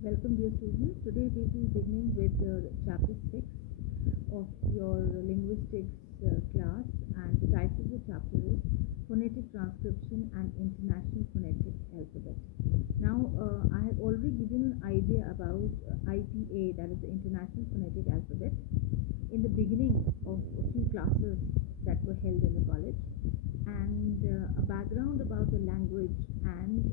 Welcome, dear students. Today we will be beginning with chapter 6 of your linguistics class, and the title of the chapter is Phonetic Transcription and International Phonetic Alphabet. Now, I have already given an idea about IPA, that is the International Phonetic Alphabet, in the beginning of a few classes that were held in the college, and a background about the language and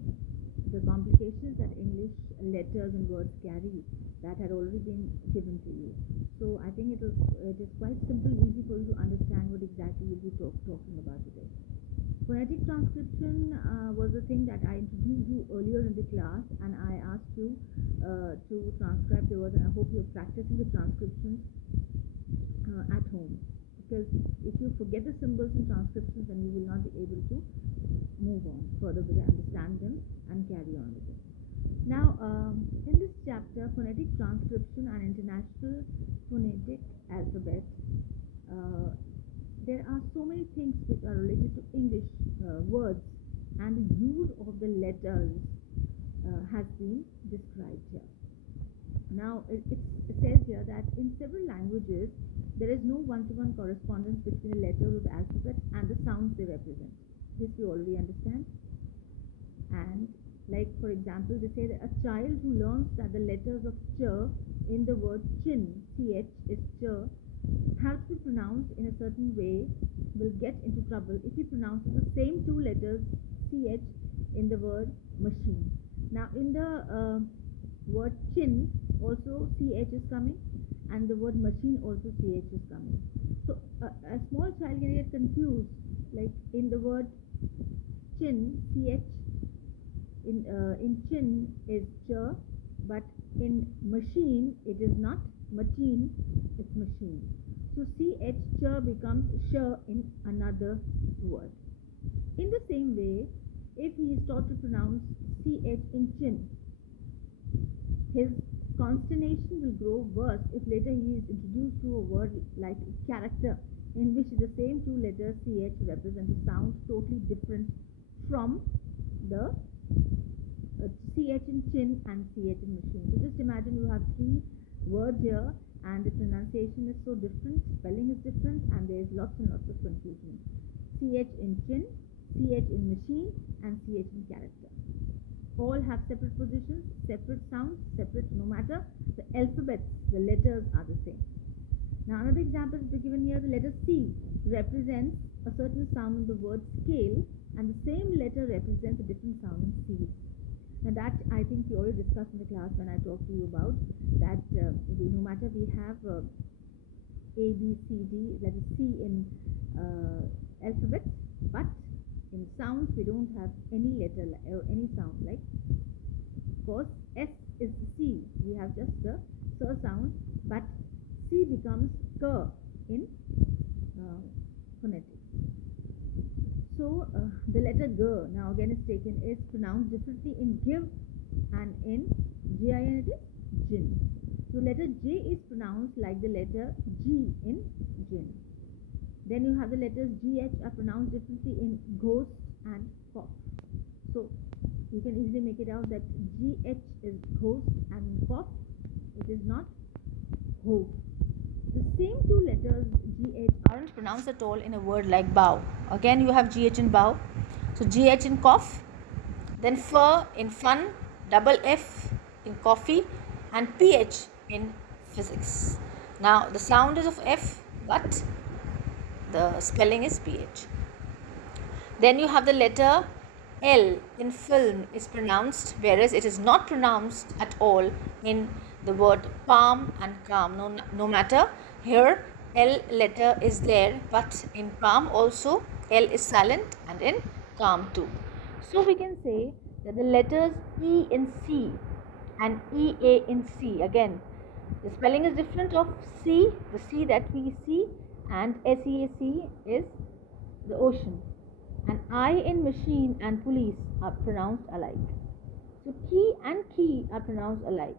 the complications that English letters and words carry that had already been given to you. So I think it is quite simple, easy for you to understand what exactly we'll be talking about today. Phonetic transcription was a thing that I introduced you earlier in the class, and I asked you to transcribe the words, and I hope you're practicing the transcriptions at home, because if you forget the symbols in transcriptions, then you will not be able to move on further with it, understand them, and carry on with it. Now, in this chapter, Phonetic Transcription and International Phonetic Alphabet, there are so many things which are related to English words, and the use of the letters has been described here. Now, it says here that in several languages, there is no one-to-one correspondence between the letters of the alphabet and the sounds they represent. This we already understand. And like, for example, they say that a child who learns that the letters of ch in the word chin, ch, is ch, have to be pronounced in a certain way will get into trouble if he pronounces the same two letters ch in the word machine. Now, in the word chin also ch is coming, and the word machine also ch is coming. So a small child can get confused, like in the word chin, ch in chin is ch, but in machine it is not machine, it's machine. So ch becomes sh in another word. In the same way, if he is taught to pronounce ch in chin, his consternation will grow worse if later he is introduced to a word like character, in which the same two letters ch represent a sound totally different from the ch in chin and ch in machine. So just imagine you have three words here, and the pronunciation is so different, spelling is different, and there is lots and lots of confusion. Ch in chin, ch in machine, and ch in character. All have separate positions, separate sounds, separate, no matter the alphabets, the letters are the same. Now, another example is given here. The letter C represents a certain sound in the word scale, and the same letter represents a different sound in seal. Now, that I think we already discussed in the class when I talked to you about that no matter we have A, B, C, D, that is C in alphabets, but in sounds we don't have any letter or any sound. Like, of course, S is C, we have just the S sound, but C becomes K in phonetics. So the letter G now again is pronounced differently in give and in GIN it is gin. So letter J is pronounced like the letter G in gin. Then you have the letters GH are pronounced differently in ghost and cough. So you can easily make it out that GH is ghost and cough it is not ho. The same two letters GH aren't pronounced at all in a word like bow. Again you have GH in bow. So GH in cough, then fur in fun, double F in coffee, and PH in physics. Now the sound is of F, but the spelling is PH. Then you have the letter L in film is pronounced, whereas it is not pronounced at all in the word palm and calm. No matter, here L letter is there, but in palm also L is silent, and in calm too. So we can say that the letters E in C and EA in C, again the spelling is different of C, the C that we see, and SEAC is the ocean, and I in machine and police are pronounced alike. So key and key are pronounced alike.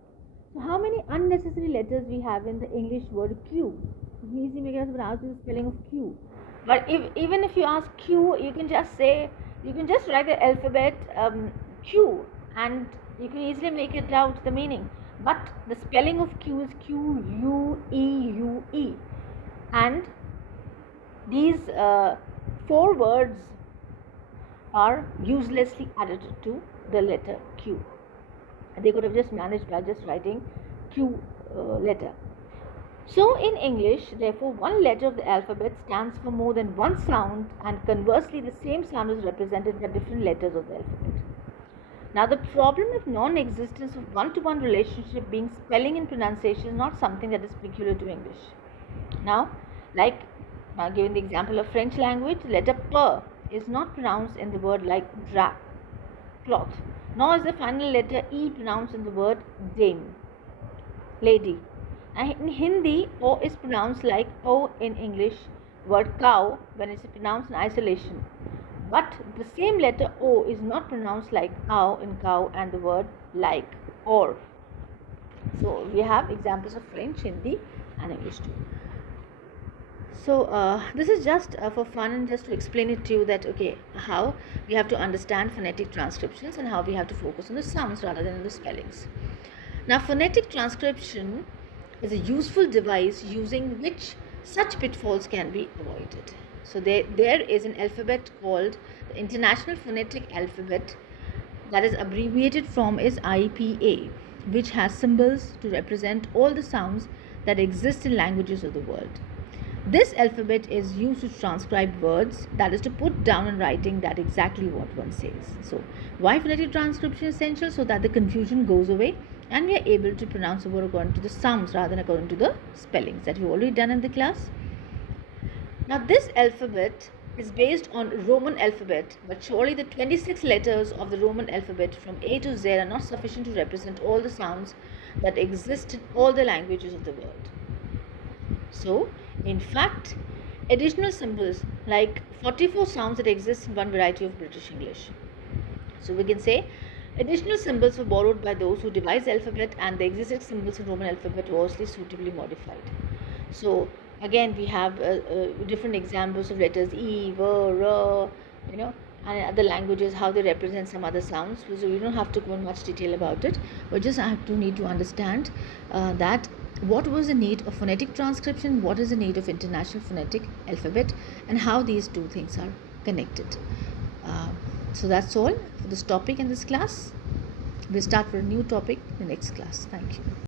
So how many unnecessary letters we have in the English word Q? You can easily make it out the spelling of Q. But even if you ask Q, you can just write the alphabet Q, and You can easily make it out the meaning. But the spelling of Q is Q-U-E-U-E. And these 4 words are uselessly added to the letter Q. They could have just managed by just writing Q letter. So in English, therefore, one letter of the alphabet stands for more than one sound, and conversely, the same sound is represented by different letters of the alphabet. Now, the problem of non-existence of one-to-one relationship being spelling and pronunciation is not something that is peculiar to English. Now, like given the example of French language, the letter P is not pronounced in the word like drap, cloth, nor is the final letter E pronounced in the word dame, lady. And in Hindi, O is pronounced like O in English word cow when it is pronounced in isolation. But the same letter O is not pronounced like ow in cow and the word like or. So we have examples of French, Hindi and English too. So this is just for fun and just to explain it to you that how we have to understand phonetic transcriptions and how we have to focus on the sounds rather than on the spellings. Now, phonetic transcription is a useful device using which such pitfalls can be avoided. So there is an alphabet called the International Phonetic Alphabet, that is abbreviated from is IPA, which has symbols to represent all the sounds that exist in languages of the world. This alphabet is used to transcribe words, that is to put down in writing that exactly what one says. So why phonetic transcription is essential? So that the confusion goes away and we are able to pronounce a word according to the sounds rather than according to the spellings that we've already done in the class. Now this alphabet is based on Roman alphabet, but surely the 26 letters of the Roman alphabet from A to Z are not sufficient to represent all the sounds that exist in all the languages of the world. So, in fact, additional symbols like 44 sounds that exist in one variety of British English. So we can say additional symbols were borrowed by those who devised the alphabet, and the existing symbols in Roman alphabet were also suitably modified. So again we have different examples of letters E, V, R, and other languages how they represent some other sounds. So we don't have to go in much detail about it, but just I have to need to understand that what was the need of phonetic transcription, what is the need of international phonetic alphabet, and how these two things are connected. So that's all for this topic in this class. We'll start for a new topic in the next class. Thank you.